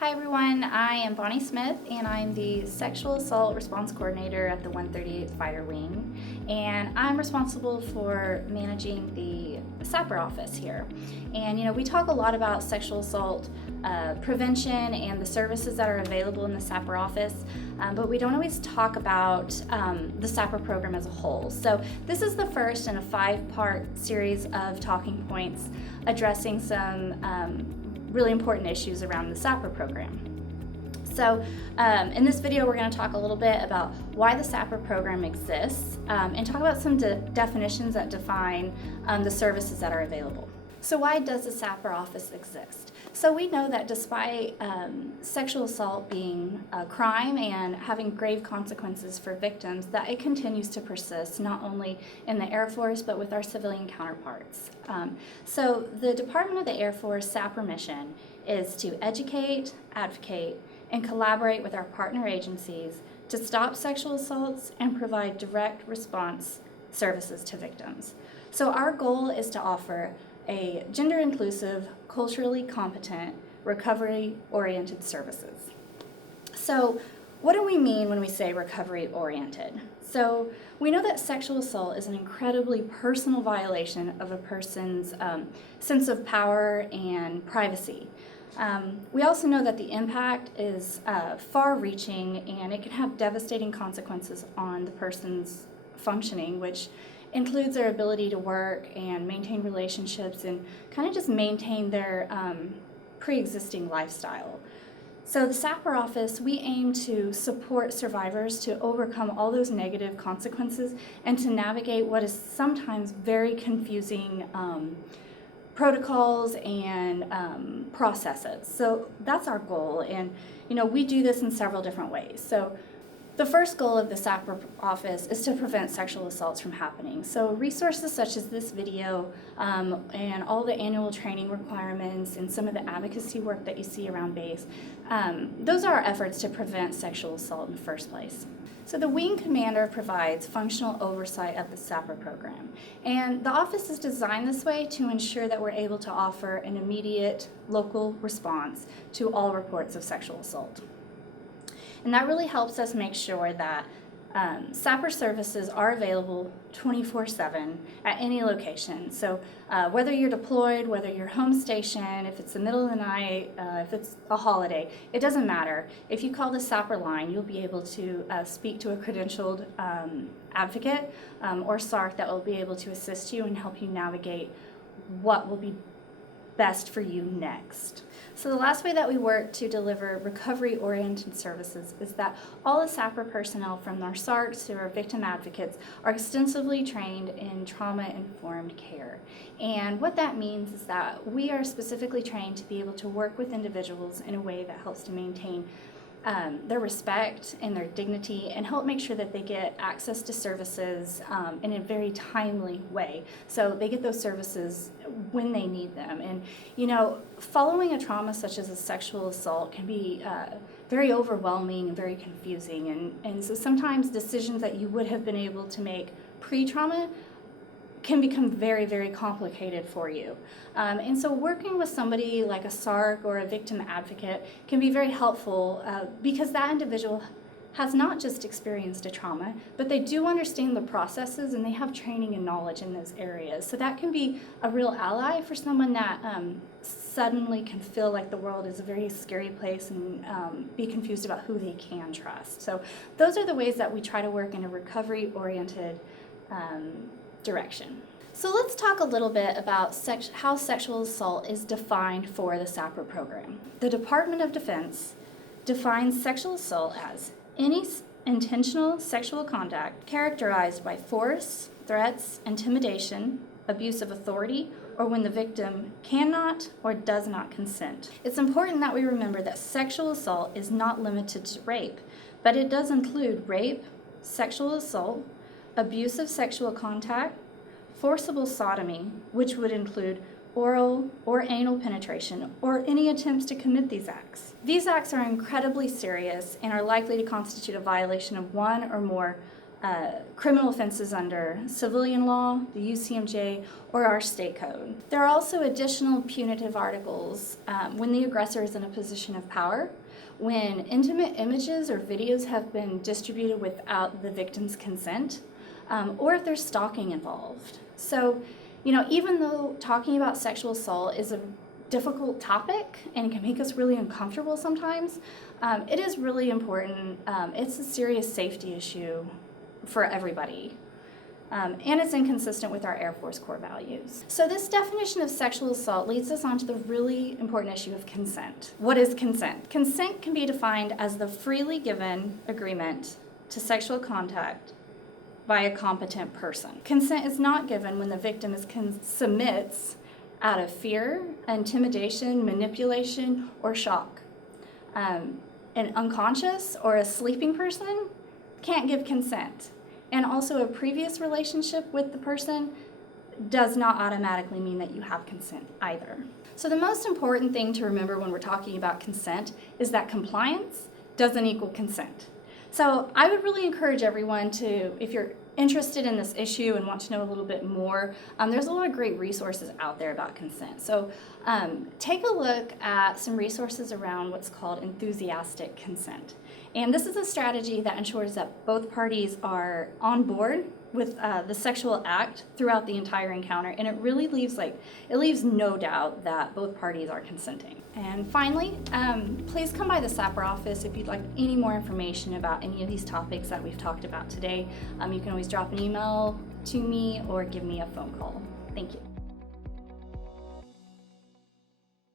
Hi everyone, I am Bonnie Smith and I'm the Sexual Assault Response Coordinator at the 138th Fighter Wing, and I'm responsible for managing the SAPR office here. And we talk a lot about sexual assault prevention and the services that are available in the SAPR office, but we don't always talk about the SAPR program as a whole. So this is the first in a 5-part series of talking points addressing some really important issues around the SAPR program. So in this video we're going to talk a little bit about why the SAPR program exists and talk about some definitions that define the services that are available. So why does the SAPR office exist? So we know that despite sexual assault being a crime and having grave consequences for victims, that it continues to persist not only in the Air Force but with our civilian counterparts. So the Department of the Air Force SAPR mission is to educate, advocate, and collaborate with our partner agencies to stop sexual assaults and provide direct response services to victims. So our goal is to offer a gender-inclusive, culturally competent, recovery-oriented services. So what do we mean when we say recovery-oriented? So we know that sexual assault is an incredibly personal violation of a person's sense of power and privacy. We also know that the impact is far-reaching and it can have devastating consequences on the person's functioning, which includes their ability to work and maintain relationships and kind of just maintain their pre-existing lifestyle. So the SAPR office, we aim to support survivors to overcome all those negative consequences and to navigate what is sometimes very confusing protocols and processes. So that's our goal, and we do this in several different ways. So the first goal of the SAPR office is to prevent sexual assaults from happening. So resources such as this video and all the annual training requirements and some of the advocacy work that you see around base, those are our efforts to prevent sexual assault in the first place. So the wing commander provides functional oversight of the SAPR program. And the office is designed this way to ensure that we're able to offer an immediate local response to all reports of sexual assault. And that really helps us make sure that SAPR services are available 24/7 at any location. So whether you're deployed, whether you're home station, if it's the middle of the night, if it's a holiday, it doesn't matter. If you call the SAPR line, you'll be able to speak to a credentialed advocate or SARC that will be able to assist you and help you navigate what will be best for you next. So the last way that we work to deliver recovery-oriented services is that all the SAPR personnel, from our SARCs to our victim advocates, are extensively trained in trauma-informed care. And what that means is that we are specifically trained to be able to work with individuals in a way that helps to maintain their respect and their dignity and help make sure that they get access to services in a very timely way. So they get those services when they need them. And following a trauma such as a sexual assault can be very overwhelming and very confusing. And so sometimes decisions that you would have been able to make pre-trauma can become very, very complicated for you. And so working with somebody like a SARC or a victim advocate can be very helpful because that individual has not just experienced a trauma, but they do understand the processes and they have training and knowledge in those areas. So that can be a real ally for someone that suddenly can feel like the world is a very scary place and be confused about who they can trust. So those are the ways that we try to work in a recovery-oriented direction. So let's talk a little bit about how sexual assault is defined for the SAPR program. The Department of Defense defines sexual assault as any intentional sexual contact characterized by force, threats, intimidation, abuse of authority, or when the victim cannot or does not consent. It's important that we remember that sexual assault is not limited to rape, but it does include rape, sexual assault, abusive sexual contact, forcible sodomy, which would include oral or anal penetration, or any attempts to commit these acts. These acts are incredibly serious and are likely to constitute a violation of one or more criminal offenses under civilian law, the UCMJ, or our state code. There are also additional punitive articles when the aggressor is in a position of power, when intimate images or videos have been distributed without the victim's consent, or if there's stalking involved. So, even though talking about sexual assault is a difficult topic and can make us really uncomfortable sometimes, it is really important. It's a serious safety issue for everybody. And it's inconsistent with our Air Force core values. So this definition of sexual assault leads us on to the really important issue of consent. What is consent? Consent can be defined as the freely given agreement to sexual contact by a competent person. Consent is not given when the victim submits out of fear, intimidation, manipulation, or shock. An unconscious or a sleeping person can't give consent. And also a previous relationship with the person does not automatically mean that you have consent either. So the most important thing to remember when we're talking about consent is that compliance doesn't equal consent. So I would really encourage everyone to, if you're interested in this issue and want to know a little bit more, there's a lot of great resources out there about consent. So take a look at some resources around what's called enthusiastic consent. And this is a strategy that ensures that both parties are on board with the sexual act throughout the entire encounter, and it really leaves no doubt that both parties are consenting. And finally, please come by the SAPR office if you'd like any more information about any of these topics that we've talked about today. You can always drop an email to me or give me a phone call. Thank you.